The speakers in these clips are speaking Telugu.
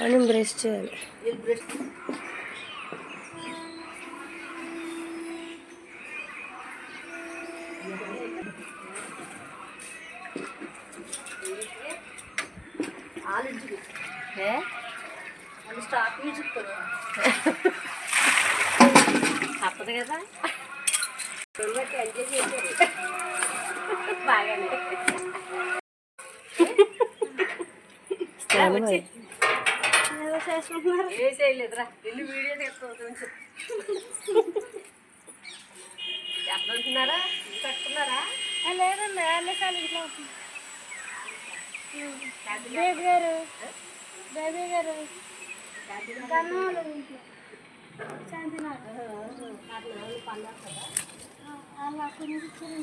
మనం బ్రష్ చేయాలి. స్టాప్ మ్యూజిక్ తప్పదు కదా, ఎంజాయ్ చేశారు బాగానే. ఏ చేయలేదురా, ఇల్లు వీడియో తీస్తావు కొంచెం. ఎక్కడుంటున్నారా, ఇల్లు కట్టుకున్నారా? లేదండి, అన్నిసార్లు ఇంట్లో బేబీ గారు కన్నవాళ్ళు ఇంట్లో శాంతినగర్ పన్నారు కదా వాళ్ళు అక్కడి నుంచి ఇచ్చారు.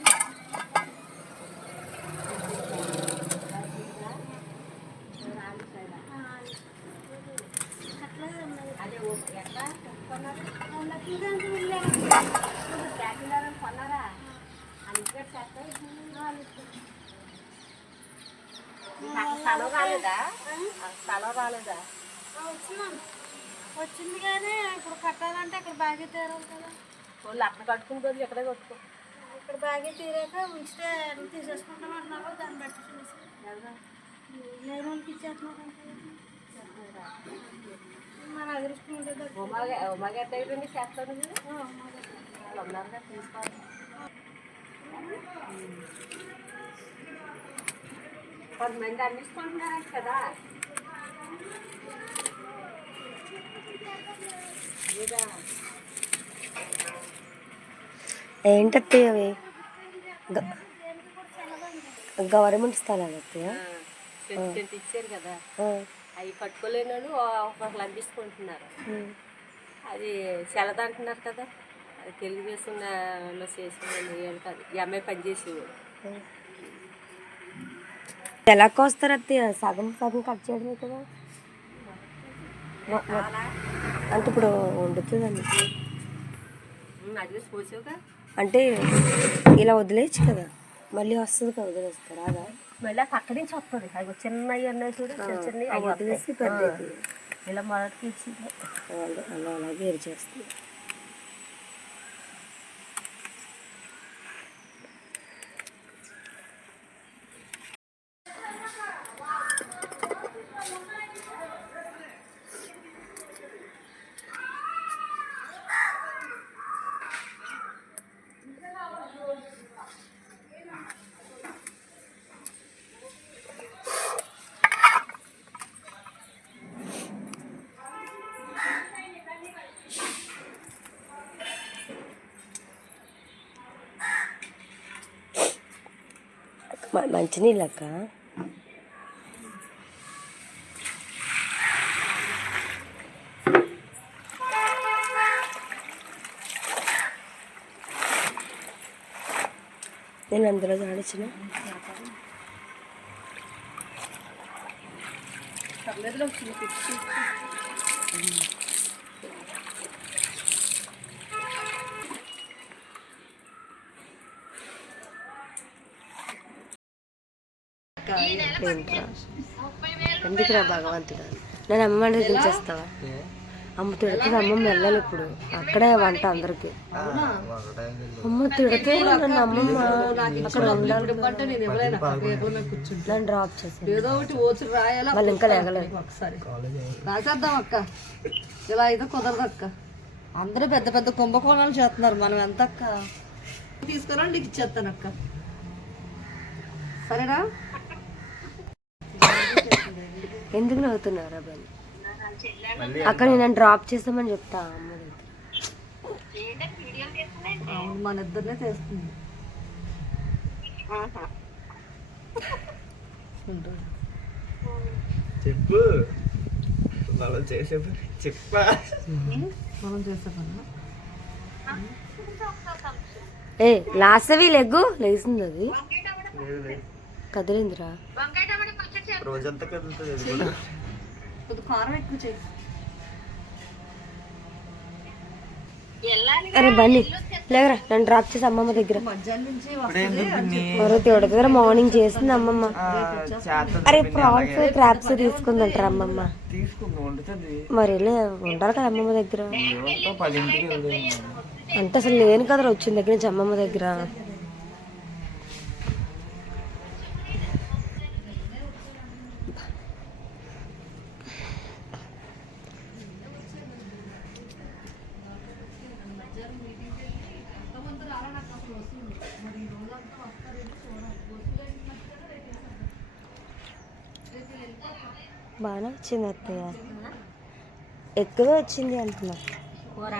అట్లా అదే ఎట్లా కొన్నారు? లక్ష్మీకాంత్ వెళ్ళా క్యాటింగ్ కొన్నారా? అందుకే చేస్తాయి. స్థలం రాలేదా? స్థలం రాలేదా? వచ్చింది కానీ ఇప్పుడు కట్టాలంటే అక్కడ బాగా తీరాలి కదా. వాళ్ళు అక్కడ కట్టుకుని బదులు ఎక్కడే కట్టుకో. ఇక్కడ బాగా తీరాక ఉంచితే తీసేసుకుంటాం అంటున్నారు. దాన్ని బట్టి చూసి నేను వాళ్ళకి ఇచ్చేస్తున్నాను. మన అదృష్టం ఉంటుంది. ఉమాగడ్డ దగ్గర చేస్తాను వాళ్ళు ఉన్నారుగా, తీసుకోవాలి. కొంతమంది అందించుకుంటున్నారంట కదా. ఏంటత్తయ్య అవి? గవర్నమెంట్ స్థలాలు అత్తయ్య. సెంట్ ఇచ్చారు కదా, అవి కట్టుకోలేని వాళ్ళు ఒకళ్ళు అందించుకుంటున్నారు. అది సెలదు అంటున్నారు కదా, అది తెలుగుదేశం చేసిన కాదు, ఈ అమ్మాయి పనిచేసేవాడు. ఎలా కోస్తారు అత్తయ్య? సగం సగం కట్ చేయడమే కదా. అంటే ఇప్పుడు వండుతుందండి అది పోసావుగా, అంటే ఇలా వదిలేయచ్చు కదా, మళ్ళీ వస్తుంది కదా, వదిలేస్తారు అదా? మళ్ళీ పక్క నుంచి వస్తుంది. అవి చిన్నవి అన్నీ చూడు, చిన్న చిన్నవి అవి వదిలేసి పెద్ద ఇలా మొదటికి ఇచ్చింది. అలా అలాగే వేరు చేస్తుంది. మంచినీళ్ళక్క నేను అందులో ఆడిచిన ఎందుకురా భగవంతుడా, నేను అమ్మ దగ్గర చేస్తావా? అమ్మ తిడుతుంది, అమ్మమ్మ వెళ్ళాలి ఇప్పుడు, అక్కడే వంట అందరికి. అమ్మ తిడితే నన్ను అమ్మమ్మ అక్కడ ఉండాలి, నన్ను డ్రాప్ చేసాను, మళ్ళీ ఇంకా లేగలేదు. రాసేద్దాం అక్క, ఇలా అయితే కుదరదు అక్క. అందరూ పెద్ద పెద్ద కుంభకోణాలు చేస్తున్నారు, మనం ఎంత అక్క తీసుకురా నీకు ఇచ్చేస్తాను అక్క, సరేనా? ఎందుకు నవ్వుతున్నారా బాబు? అక్కడ నేను డ్రాప్ చేస్తామని చెప్తా అమ్మ దగ్గర. మన ఇద్దరినే చేస్తుంది. చెప్పు, మనం చేసే పని చెప్పా. మనం చేసే పని ఏ లాస్ట్వి లెగ్గు లేచింది, అది కదిలిందిరా. రోజంతా కదులుతుంది. కొద్ది కారం ఎక్కువ చేయి. అరే బండి లేకరా నన్ను డ్రాప్ చేసి అమ్మమ్మ దగ్గర మధ్యాహ్నం నుంచి మరో తేడు దగ్గర మార్నింగ్ చేసింది అమ్మమ్మ. అరే ప్రాన్స్ క్రాప్స్ తీసుకుందంటారు అమ్మమ్మ. తీసుకుంది వండుతుంది మరి ఉండాలి కదా అమ్మమ్మ దగ్గర. 10ంటికి వెళ్దాం. అంటే అసలు లేను కదా వచ్చిన దగ్గర నుంచి అమ్మమ్మ దగ్గర. బాగానే వచ్చింది అత్తయ్య, ఎక్కువే వచ్చింది అంటున్నా. కూర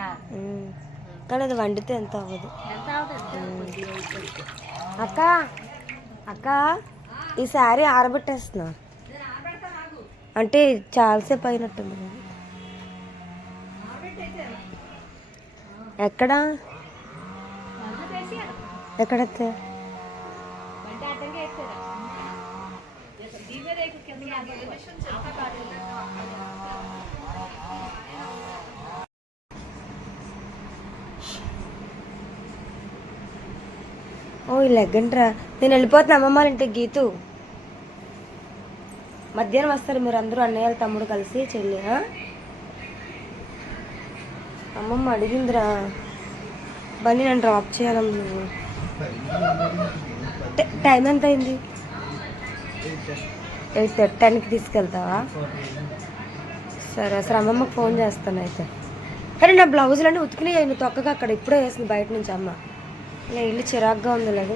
కానీ అది వండితే ఎంత అవ్వదు. ఎంత అవుతుంది? అక్క అక్క ఈ శారీ ఆరబెట్టేస్తున్నా అంటే చాలాసేపు అయినట్టుంది. ఎక్కడా ఎక్కడెత్తే ఓ లెగ్గండ్రా. నేను వెళ్ళిపోతున్నా అమ్మమ్మ వాళ్ళ ఇంటికి. గీతు మధ్యాహ్నం వస్తారు మీరు అందరూ, అన్నయ్య తమ్ముడు కలిసి చెల్లి. అమ్మమ్మ అడిగిందిరా బండి నన్ను డ్రాప్ చేయాలమ్మ. నువ్వు టైం ఎంత అయింది? 8:10కి తీసుకెళ్తావా? సరే అసలు అమ్మమ్మకి ఫోన్ చేస్తాను అయితే. కానీ నా బ్లౌజులన్నీ ఉతికినాయి, నువ్వు తొక్కగా అక్కడ ఇప్పుడే వేసింది బయట నుంచి అమ్మ. ఇలా ఇల్లు చిరాగ్గా ఉంది లేదు.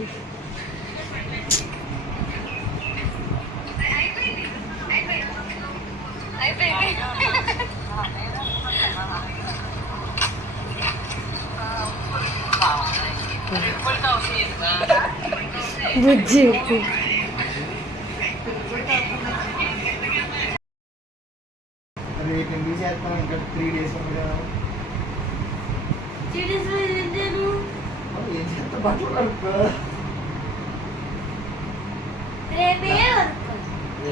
బుజ్జి రేపు ఎందుకు చేస్తాం? ఇంకా 3 days ఉంది కదా. ఏం చేస్తా? బట్టలు కడుక్కో.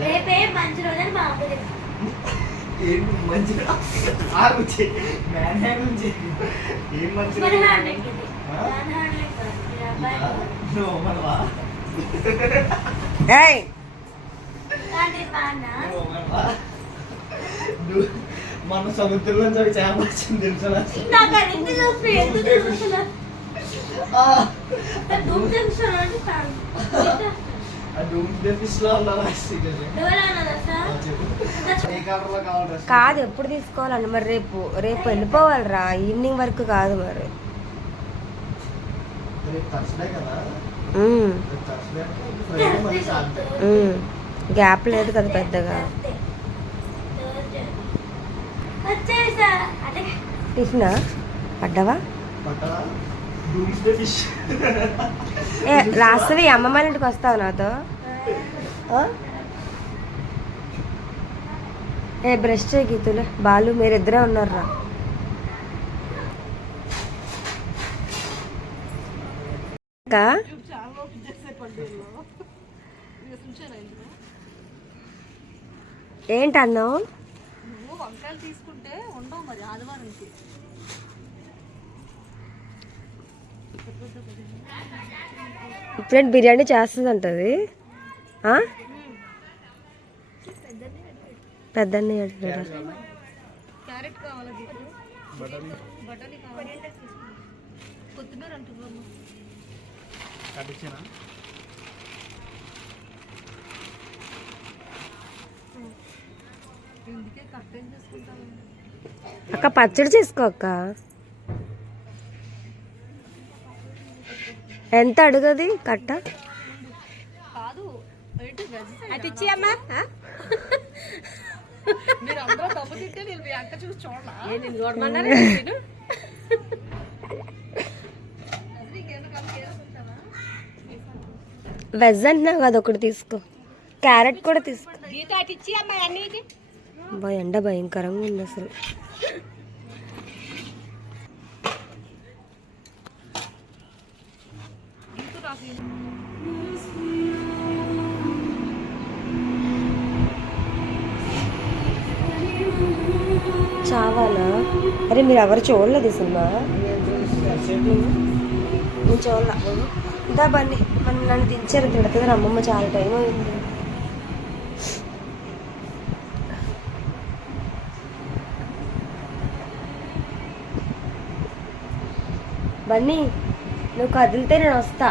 రేపే మంచి రోజని మా అమ్మ ఏంటి మంచిగా ఆగుంచి మ్యాన్ నుంచి ఏం మంచిగా మనవా మన సముద్రంలో చేప వచ్చింది తెలుసా? కాదు ఎప్పుడు తీసుకోవాలండి మరి? రేపు రేపు వెళ్ళిపోవాలిరా, ఈవినింగ్ వరకు కాదు మరి. గ్యాప్ లేదు కదా పెద్దగా. టిఫినా పడ్డావా? ఏ లాస్ట్వి అమ్మమ్మ వాళ్ళ ఇంటికి వస్తావు నాతో? ఏ బ్రష్ చేయి గీతులే. బాలు మీరిద్దరే ఉన్నారా? ఏంటన్నావు? వంకాయలు తీసుకుంటే ఉండవు మరి ఆదివారంకి. ఫ్రెండ్ బిర్యానీ చేస్తుంది అంటది. పెద్దన్ని క్యారెట్ కావాలా? బటానీ కావాలి. కొత్తిమీర అంటున్నాము. ఇందుకే కట్ ఏం చేసుకుంటాము అక్క. పచ్చడి చేసుకో అక్క. ఎంత అడుగది కట్ట? కాదు అది ఇచ్చి అమ్మా. మీరు అందరూ దెబ్బ తింటే నేను మీ అక్క చూసి చూడాలి. చూడమన్నారు. వెజ్ అంటున్నావు కదా, ఒకటి తీసుకో. క్యారెట్ కూడా తీసుకో. గీత అటు ఇచ్చి అమ్మా అన్నీ. ఎండ భయంకరంగా ఉంది అసలు. చావాలా? అరే మీరు ఎవరు చూడలేదు ఈ సినిమా? నేను చూడాల ఇందా బండి మన నన్ను దించారు తిడుతుంది అమ్మమ్మ చాలా టైం అయింది. బన్నీ నువ్వు కదిలితే నేను వస్తా.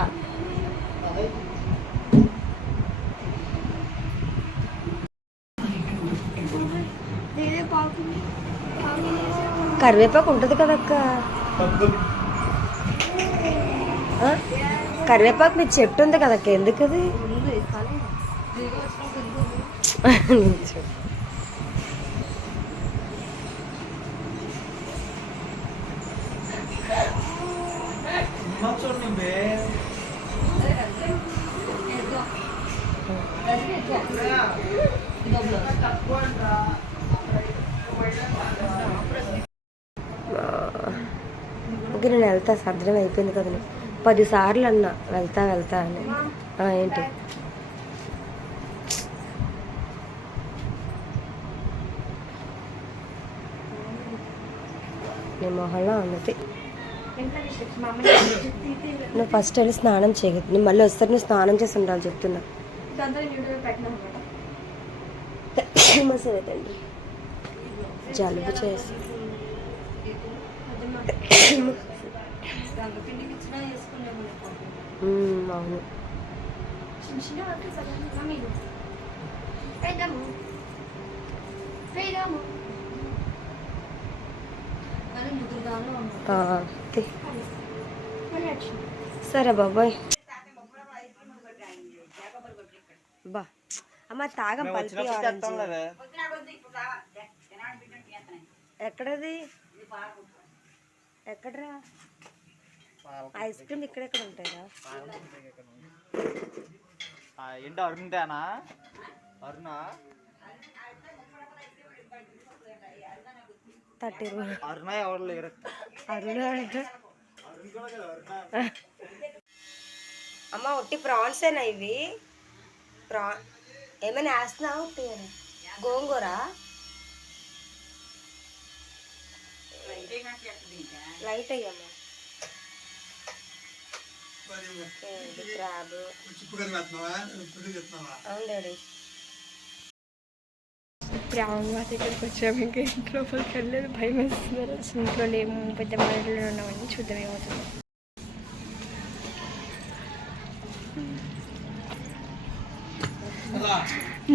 కరివేపాకు ఉంటుంది కదక్క. కరివేపాకు మీకు చెట్టు ఉంది కదక్క, ఎందుకు అది? ఓకే నేను వెళ్తా, సర్దనం అయిపోయింది కదా. 10 సార్లు అన్నా వెళ్తా వెళ్తా అని. ఏంటి నీ మొహంలో ఉన్నది. నువ్వు ఫస్ట్ వెళ్ళి స్నానం చేయదు, నువ్వు మళ్ళీ వస్తారు, నువ్వు స్నానం చేసి ఉండాలి చెప్తున్నా. తండ్రి జలుబు చేసి అవును. సరే బాబాయ్. బా అమ్మ తాగం పల్పి. ఎక్కడది? ఎక్కడరా ఐస్ క్రీమ్? ఇక్కడెక్కడ ఉంటాయా? ఏంటి అరుణ్తేనా? అరుణ 30 రూపాయలు. అరుణ ఎవరు లేరు. అరుణ అమ్మ ఒట్టి ప్రాన్సేనా ఇవి? ఏమైనా వేస్తున్నావు? గోంగూర లైట్ అయ్యమ్మా. క్రాబ్ అవును డాడీ. ఇప్పుడు అమ్మవారి దగ్గరికి వచ్చాము. ఇంకా ఇంట్లోకి వెళ్ళలేదు, భయం వేస్తున్నారు. ఇంట్లో లేము, పెద్ద మనలో ఉన్నామని చూద్దాం ఏమవుతుంది.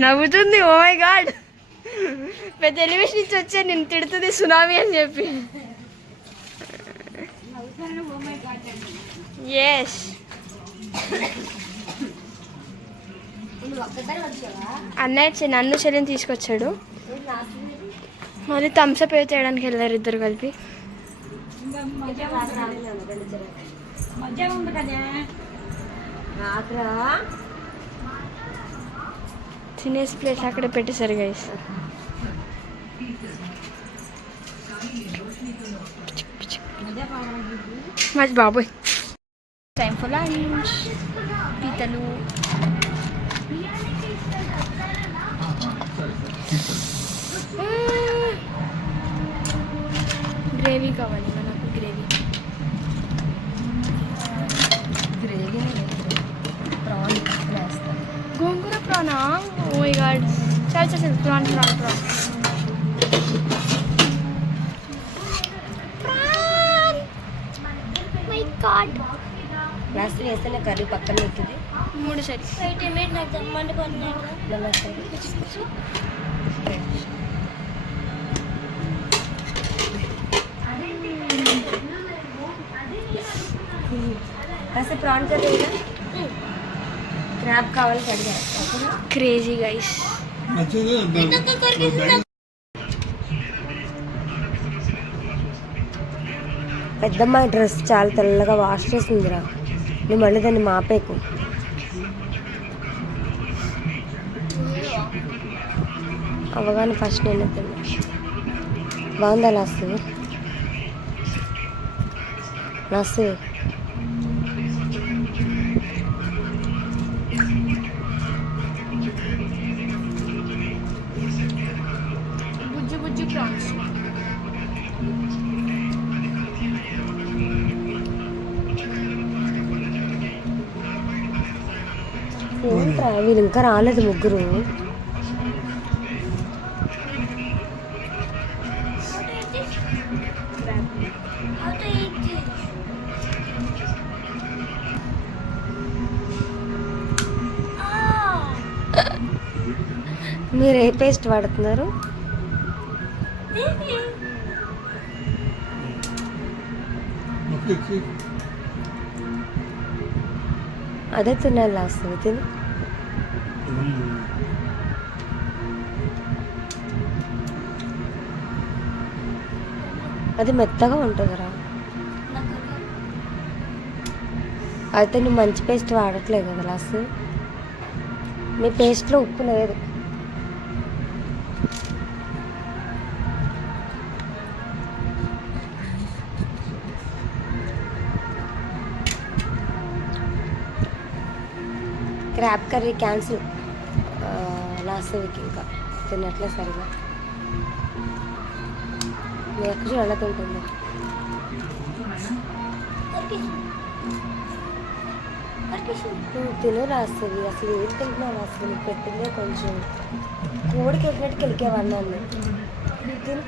నవ్వుతుంది. ఓ మై గాడ్, పెద్ద ఎలివేషన్ ఇచ్చి వచ్చా నేను తిడుతుంది సునామీ అని చెప్పి. ఎస్ అన్నయ్య నన్ను చెల్లిని తీసుకొచ్చాడు. మళ్ళీ థమ్స్అప్ చేయడానికి వెళ్ళారు ఇద్దరు కలిపి. తినేసి ప్లేస్ అక్కడ పెట్టేశారు గైస్. మంచి బాబోయ్. Time for lunch. పీతలు, గ్రేవీ కావాలి మనకు. గ్రేవీ గోంగూర ప్రానా. ఓ మై గాడ్, చల్ ప్రాన్. మై గాడ్, లాస్ట్ వేస్తే కర్రీ పక్కన ఎక్కుతుంది. 3 సరి. కాస్త ప్రాన్ కర్రీ, క్రాబ్ కావాలి కడిగా. Crazy guys. పెద్దమ్మాయి డ్రెస్ చాలా తెల్లగా వాష్ చేసిందిరా, నువ్వు మళ్ళీ దాన్ని మాపేకు. అవగానే ఫస్ట్ నేను తిన్నా. బాగుందా లాస్ట్? బుజ్జు ప్రాన్స్. ఏంట్రా వీళ్ళు ఇంకా రాలేదు ముగ్గురు. మీరు ఏ పేస్ట్ వాడుతున్నారు? అదే తినాలి లాస్ట్ తిని. అది మెత్తగా ఉంటుందిరా. అయితే నువ్వు మంచి పేస్ట్ వాడట్లేదు కదా లాస్ట్. నీ పేస్ట్లో ఉప్పు లేదు. Crab curry cancel last week. ఇంకా తిన్నట్లే సరిగా. మీ అక్క చూడ ఎలా తింటుంది. నువ్వు తిను రాస్తుంది. అసలు ఏం తింటున్నావు అసలు? నీకు పెట్టిందే కొంచెం కోడికి వెళ్ళినట్టు కెలికేవన్నీ తిను.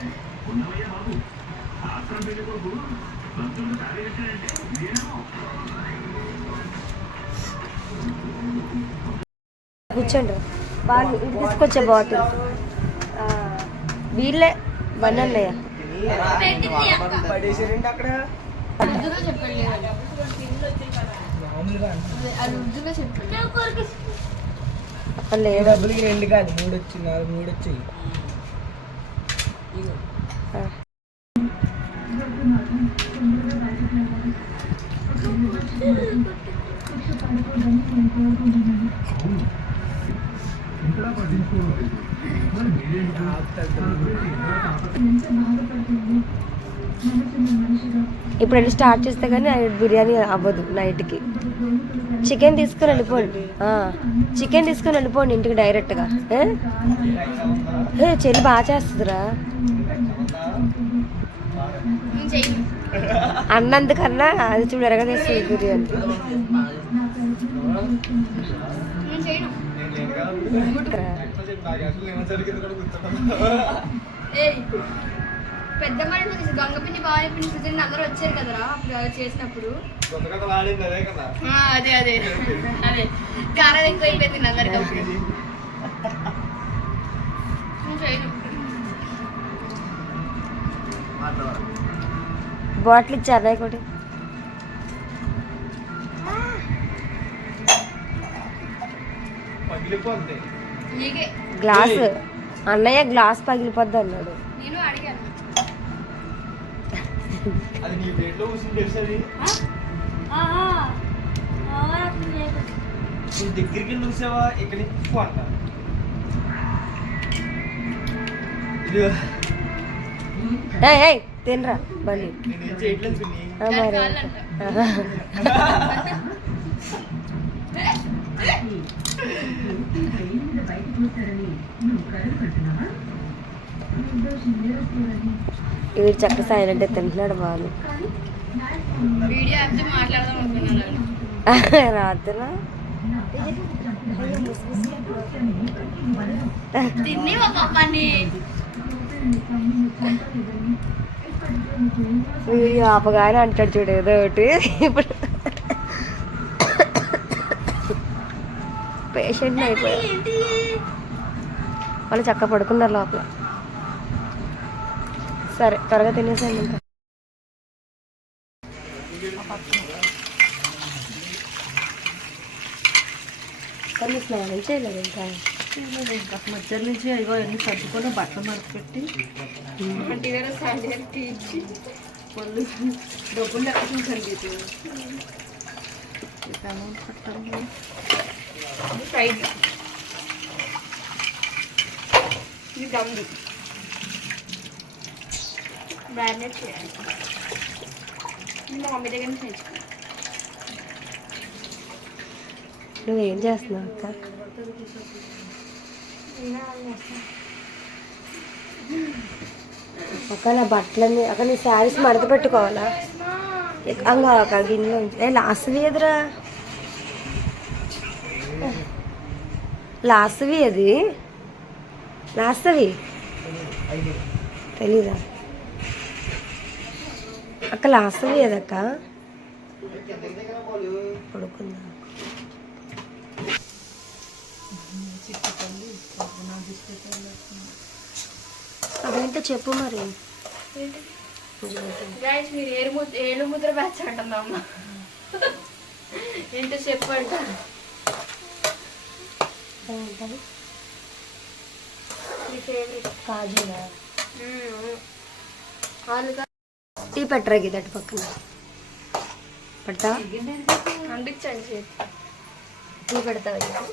కూర్చోండి. వాళ్ళు ఇది తీసుకొచ్చే బాటిల్ వీళ్ళే వన్నయ్య. డబ్బులకి 2 కాదు 3 వచ్చింది. 3 వచ్చాయి. ఇప్పుడు వెళ్ళి స్టార్ట్ చేస్తే కానీ బిర్యానీ అవ్వదు నైట్కి. చికెన్ తీసుకొని వెళ్ళిపోండి. చికెన్ తీసుకొని వెళ్ళిపోండి ఇంటికి డైరెక్ట్గా. చెల్లి బాగా చేస్తుందిరా అన్నందుకన్నా. అది చూడు ఎరగా తెస్తుంది బిర్యానీ. పెద్ద గంగపిండి బాగా అందరూ వచ్చారు కదరా అప్పుడు చేసినప్పుడు. అదే అదే అదే కారం ఎక్కువ అయిపోయింది అందరికి. బాటిల్ ఇచ్చారా ఒకటి? గ్లాస్ అన్నయ్య గ్లాస్ పగిలిపోద్ది అన్నాడు. నేను అడిగాను. అది నీ ప్లేట్లో కూర్చుని తెలుసది. నువ్వు దగ్గరికి చూసావా? ఇక్కడ నుంచి అంట. తినరా బండి. నేనేం చేయట్లేదు. ఇవి చక్క సైలెంట్ తింటున్నాడు బాలు. వీడియో యాప్తో మాట్లాడదాం అనుకున్నాను రాత్రి. తిని ఒక పని వీడియో ఆపగానే అంటాడు చూడు ఏదో ఒకటి. ఇప్పుడు పేషెంట్ అయిపోయా. వాళ్ళు చక్క పడుకున్నారు లోపల. సరే త్వరగా తినేసాను. ఇంకా కానీ స్నానం చేయలేదు ఇంకా. ఇంకా మధ్యాహ్నం నుంచి అయ్యో అన్ని సర్దుకొని బట్టలు మడత పెట్టి వాళ్ళు డబ్బులు లెక్క చూసండి. ఇది దమ్ము బ్రాండెడ్ చేయాలి. మా మమ్మీ దగ్గర నుంచి నేర్చుకున్నాను. నువ్వేం చేస్తున్నావు అక్క? అక్క నా బట్టలన్నీ అక్కడ నీ శారీస్ మడత పెట్టుకోవాలా? అంగా అక్క గిన్నెలో లాస్ట్ ఎదురా. నేను చేయను. నువ్వేం చేయట్లేదు ఇంకా. నేను చేయను. నువ్వేం చేస్తున్నావు అక్క? నేను అడిగాను. అక్క నీ శారీస్ మడత పెట్టుకోవాలా? లాస్ట్వి అది లాస్ట్వి తెలీదా అక్క లాస్ట్వి అదక్క పడుకుందా అదేంటో చెప్పు మరి గైస్ మీరు ఏడు ముద్ర బ్యాచ్ అంటుందా అమ్మ ఏంటో చెప్పంట ఏమంటది మీ ఫేవరెట్ కాజులా ఆలుగా టీ పెట్టరా గిదటి పక్కన పెడతా అందించండి చేతి టీ పెడతావు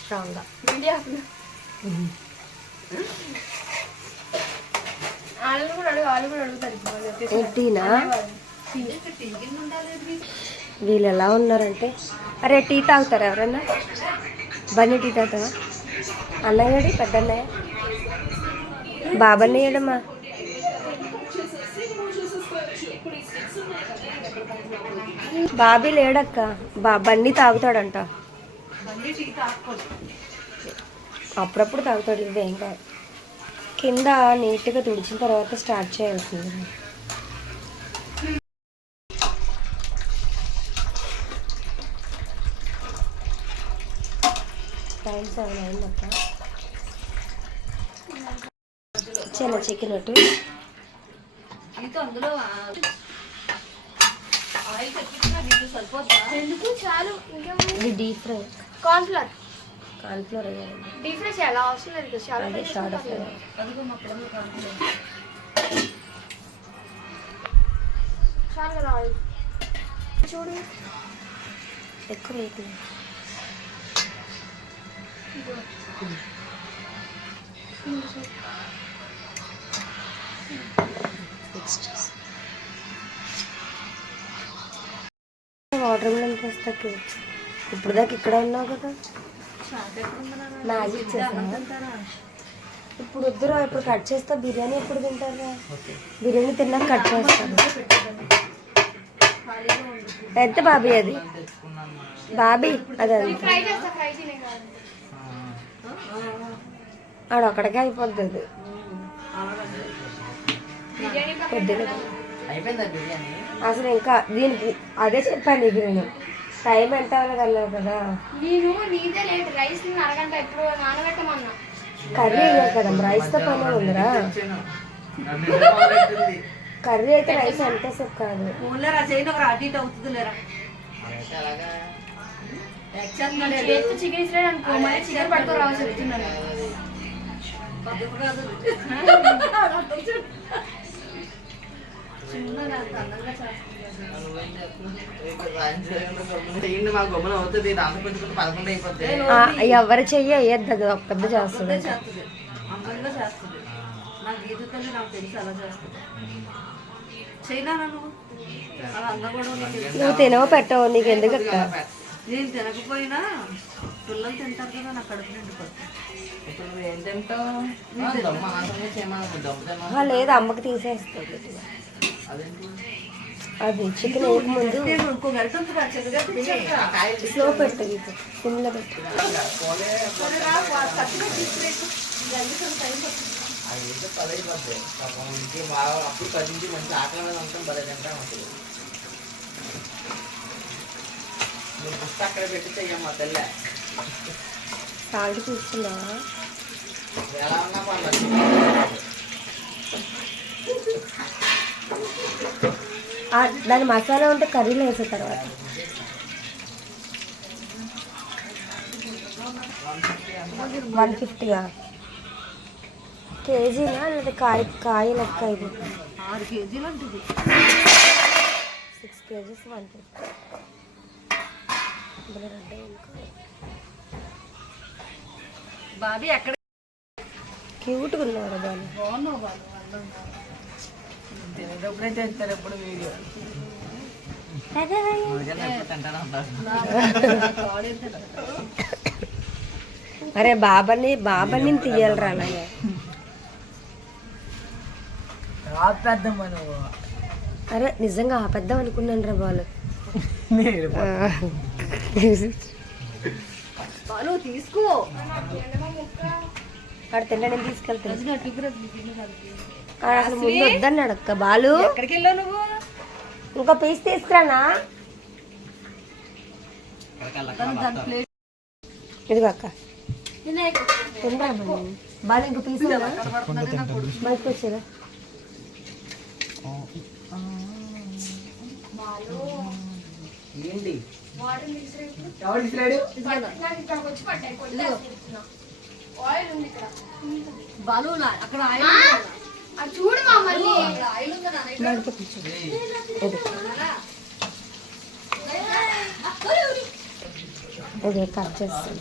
స్ట్రాంగ్గా మీడియా వాళ్ళు కూడా అడుగుతారు ఇప్పుడు టీనా వీళ్ళు ఎలా ఉన్నారంటే అరే టీ తాగుతారా ఎవరన్నా బన్నీ టీ తాగుతావా అన్నయ్యడి పెద్ద అన్నయ్య బాబన్నయ్యడమ్మా బాబీ లేడక్క బన్నీ తాగుతాడంట అప్పుడప్పుడు తాగుతాడు ఇవేం కాదు కింద నీట్గా తుడిచిన తర్వాత స్టార్ట్ చేయాల్సింది టైం 7 అయిందక్క చిన్న చికెన్ అటు అందులో ఆయిల్ తెప్పించిన వీళ్ళు సరిపోతా ఎందుకు చాలు ఇంకా ఇది డీప్ ఫ్రై కార్న్ఫ్లవర్ వేయాలండి డీప్ ఫ్రై చేయాలి అవసరం లేదు కదా, చాలా అదే షార్ట్ ఫ్రై అదిగో మా పిల్లలు కావాలి చాలు కదా ఆయిల్ చూడు ఎక్కువ వేయట్లేదు వాటర్ మిలన్ తెస్తాకి ఇప్పుడు దాకా ఇక్కడ ఉన్నావు కదా మ్యాజిక్ చేస్తావా ఇప్పుడు వద్దురా ఇప్పుడు కట్ చేస్తా బిర్యానీ ఎప్పుడు తింటారా బిర్యానీ తిన్నాక కట్ చేస్తాను ఎంత బాబీ అది బాబీ అది అంత ఫ్రై చేస్తా, ఫ్రై తినే కాదు. ఆడొక్కడికే అయిపోతుంది బిర్యానీ కొద్దిగా అయిపోయిందా బిర్యానీ? అసలు ఇంకా దీనికి అదే చెప్పాను నీకు నేను టైం ఎంత వెళ్ళగలవు కదా నేను నీదే లేట్ రైస్ నేను అరగంట ఎప్పుడు నానబెట్టమన్నా కర్రీ అయ్యారు కదా రైస్తో పని ఉందిరా కర్రీ అయితే రైస్ ఎంతసేపు కాదు ఊళ్ళో రచయిన ఒక అటు ఇటు అవుతుంది లేరా చేస్తే చికెన్ ఇస్తాడు అనుకో మరి చికెన్ పట్టుకోరావు చెప్తున్నాను మా గొప్పలు అవుతుంది దాంతో పెట్టుకుంటే 11 అయిపోతుంది. ఎవరు చెయ్యి అయ్యద్దు అది ఒక పెద్ద చేస్తుంది చేస్తుంది అందంగా చేస్తుంది నా గీతతల్లి నాకు తెలిసి అలా చేస్తుంది చైనా నువ్వు అలా అందం కూడా నీకు తెలుసు. నువ్వు తినవు పెట్టవు నీకు ఎందుకు అక్క నేను తినకపోయినా పిల్లలు తింటారు కదా నా కడుపు నిండిపోతుంది ఇప్పుడు నువ్వు ఏం తింటావు? దమ్మ ఆసంగా చేయమని దమ్ము తిన్నా. లేదు అమ్మకి తీసేస్తుంది అదేంటి? అది చికెన్ వేయకముందు నేను ఇంకో గరిటంత పచ్చడిగా స్లో పెట్టు సిమ్లో పెట్టు అయితే 10 అయిపోద్ది. పాపం ఇంటికి బాగా అప్పుడు 10 నుంచి మంచి ఆకలి మీద ఉంటాం 10 తింటాం అసలు. నువ్వు పుస్తకం అక్కడ పెట్టి చెయ్యమ్మా తెల్లే సాల్ట్ చూస్తున్నావా ఎలా ఉన్నా పర్లేదు. దాని మసాలా ఉంటే కర్రీలో వేసే తర్వాత 150 కేజీనా లేదా కాయ లెక్క ఇది 6 కేజీలు అంటుంది 6 kgs 150 బాబీ ఎక్కడ క్యూట్గా ఉన్నారు వాళ్ళు బాగున్నావు వాళ్ళు అందంగా తినేటప్పుడే చేస్తారు ఎప్పుడు వీడియో తింటానే ఉంటారు. అరే బాబాని తీయాలరా అలాగే పెద్దమ్మ నువ్వు అరే నిజంగా ఆపేద్దాం అనుకున్నాను రా వాళ్ళు బాలు తీసుకో. వాడు తిన్నా నేను తీసుకెళ్తాను. అసలు ముందు వద్దన్నాడు అక్క బాలు. ఎక్కడికి వెళ్ళావు నువ్వు? ఇంకో పీస్ తీసుకురానా? ఇదిగో అక్క తిందా బాలు. ఇంకో పీస్ బయటకు వచ్చేదా? ఏంటి ఎవరు తీసుకురాడు? బాలు అక్కడ ఆయిల్ చూడు మా మళ్ళీ ఆయిల్ ఉంది నాన్న. బయటకు కూర్చో. ఇది కట్ చేస్తాను.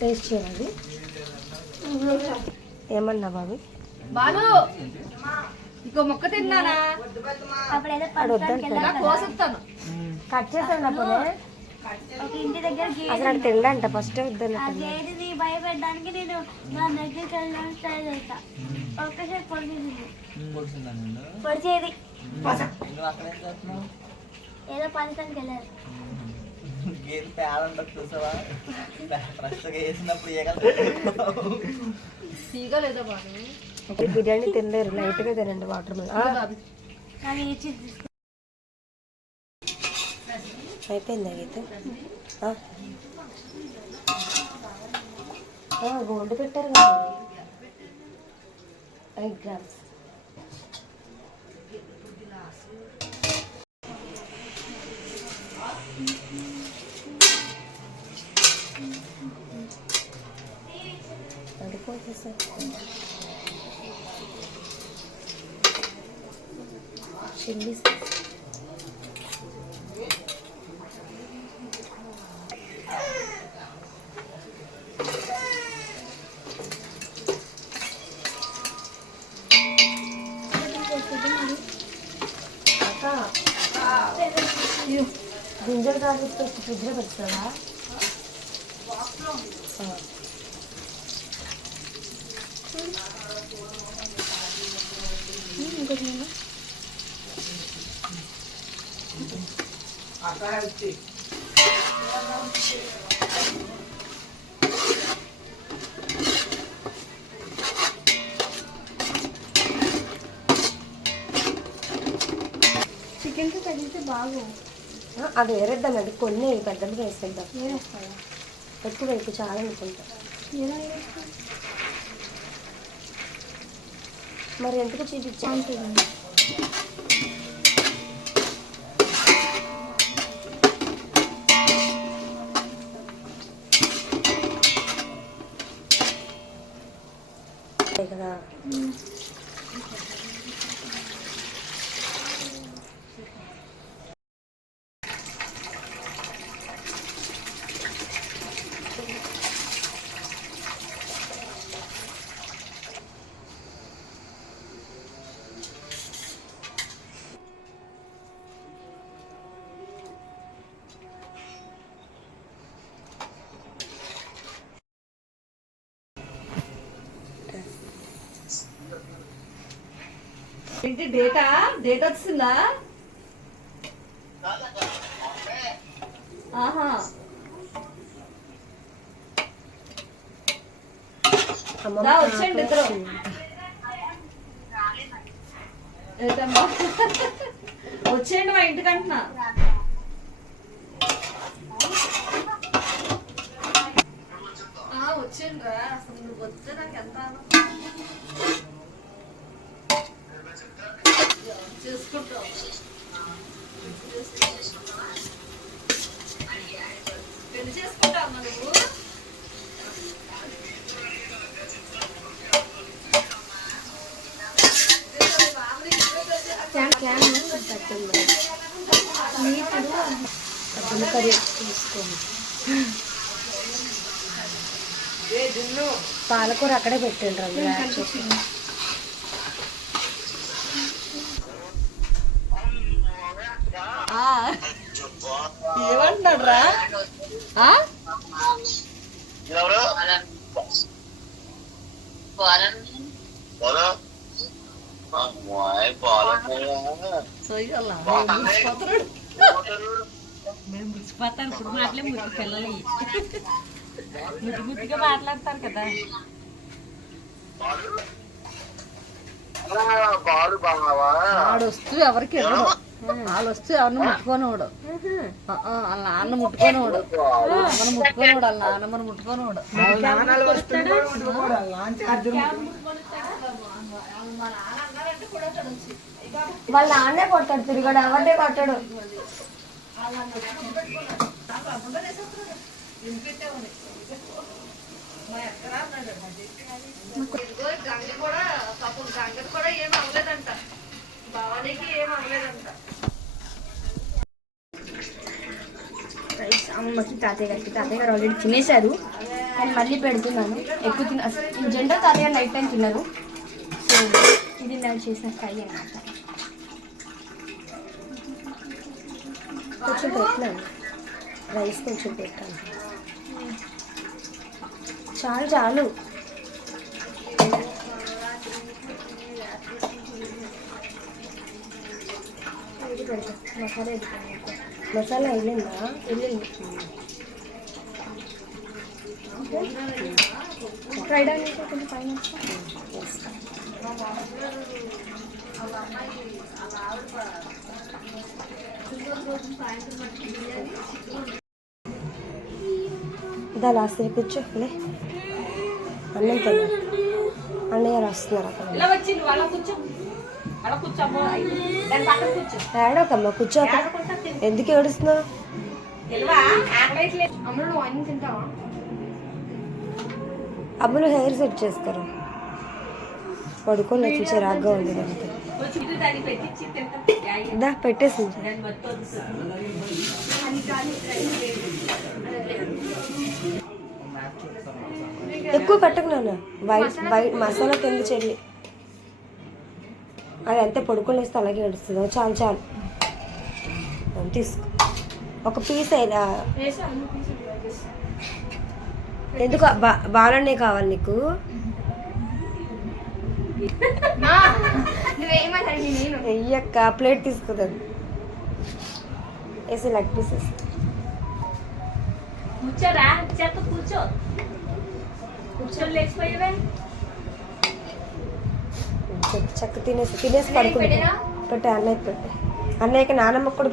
టేస్ట్ చేయాలి. ఏమన్నా బాబు? బాలు ఇంకో మొక్క తిన్నానా? వాడు వద్దంటాడు. కోసిస్తాను. కట్ చేస్తాను అప్పుడు. ఒక ఇంటి దగ్గర అసలు అక్కడ తినడంట ఫస్ట్ వద్దని. ఆ గేటుని భయపెట్టడానికి నేను నా దగ్గరికి వెళ్ళడానికి ట్రై చేస్తా. ఒక్కసారి పొడిచింది పొడిచేది నువ్వు అక్కడ ఏం చేస్తున్నావు? ఏదో పనికానికి వెళ్ళారు. గేదె తేడా ఉంటుంది చూసావా? ఫ్రెష్గా వేసినప్పుడు తీగా లేదా బాలు? బిర్యానీ తినలేరు, లైట్గా తినండి వాటర్ మీద. కానీ ఇచ్చి అయిపోయిందా గీత? గోల్డ్ పెట్టారు కదా 8 grams. అడుకోవచ్చు సార్. చిల్లీ గింజలు కాదు ఫ్రిడ్జ్లో పెడతావా? చికెన్తో తగిలితే బాగు. అది వేరేద్దాం. అది కొన్ని పెద్దలు వేసుకుంటాం. ఎక్కువ ఎక్కువ చాలా అనుకుంటా. మరి ఎందుకు చూపించాను? కదా ఏంటి డేటా వచ్చిందా? ఆహా వచ్చేయండి ఇద్దరు. ఏంటమ్మా వచ్చేయండి మా ఇంటికి అంటున్నా. వచ్చేయండి రా. అసలు నువ్వు వస్తే నాకు ఎంత చేసుకుంటావు. పెళ్లి చేసుకుంటావు నువ్వు? కర్రీ తీసుకోండి. పాలకూర అక్కడే పెట్టండి రంగు. ఏమంటున్నాడు రా? మేము మురిసిపోతాను ఇప్పుడు మాటలే మురికి పిల్లలు ముద్దుగా మాట్లాడతారు కదా. వాడు వస్తూ ఎవరికి ఇవ్వడు, వాళ్ళు వస్తూ ఎవరిని ముట్టుకోనివాడు, వాళ్ళ నాన్న ముట్టుకోనివాడు, అమ్మను ముట్టుకోనివాడు, వాళ్ళ నాన్నమ్మను ముట్టుకోనివాడు. వాళ్ళ నాన్నే కొట్టాడు, తిరిగాడు, ఎవరినే కొట్టాడు. గంగ కూడా పాపం గంగ కూడా ఏం అవ్వలేదంట, భవానీకి ఏం అవ్వలేదంట. రైస్ అమ్మకి తాతయ్య గారు ఆల్రెడీ తినేశారు, కానీ మళ్ళీ పెడుతున్నాను. ఎక్కువ ఇన్ జనరల్ తాతయ్య గారు నైట్ టైం తిన్నారు. సో ఇది నేను చేసిన ఫ్రై అన్నమాట. కొంచెం పెట్టినాను, రైస్ కొంచెం పెట్టాను. చాలు చాలు. ఇది పెడతా, మసాలా ఇది మసాలా వెళ్ళిందా? వెళ్ళింది. ఫ్రైడ్ ఆనియన్స్ కొంచెం పైన దా లాస్ట్ కూర్చో. అన్నం తిన్నా, అన్నయ్య రాస్తున్నారు అక్కడ. ఇలా వచ్చి నువ్వు అలా కూర్చో, అలా కూర్చోమ్మో, దాని పక్కన కూర్చో. ఏడోకమ్మా, కూర్చో అక్కడ. ఎందుకు ఏడుస్తున్నావు? తెలివా ఆకలేట్లేదు. అమ్ముడు నువ్వు అన్ని తింటావా? అమ్ములు హెయిర్ సెట్ చేసుకోరా, పడుకొని వచ్చి చిరాగ్గా ఉంది దానికి. వచ్చి ఇది దాన్ని పెట్టించి తింటాం. దా పెట్టేసింది. దాన్ని మొత్తం ఎక్కువ పెట్టకు నాన్న, వైట్ వైట్ మసాలా కింద చెల్లి. అది అంతే, పడుకొని వేస్తే అలాగే ఏడుస్తుంది. చాలు చాలు తీసుకో, ఒక పీస్ అయినా. ఎందుకు బాలన్నే కావాలి నీకు? అయ్యక్క ప్లేట్ తీసుకుందాం, వేసి లెగ్ పీసెస్. కూర్చోరా, చేత కూర్చో, కూర్చొని లేచిపోయావే. చక్క తినేసి పడుకుంటా. పెట్టే అన్నయ్య, పెట్టే అన్నయ్యకి నానమ్మ కూడా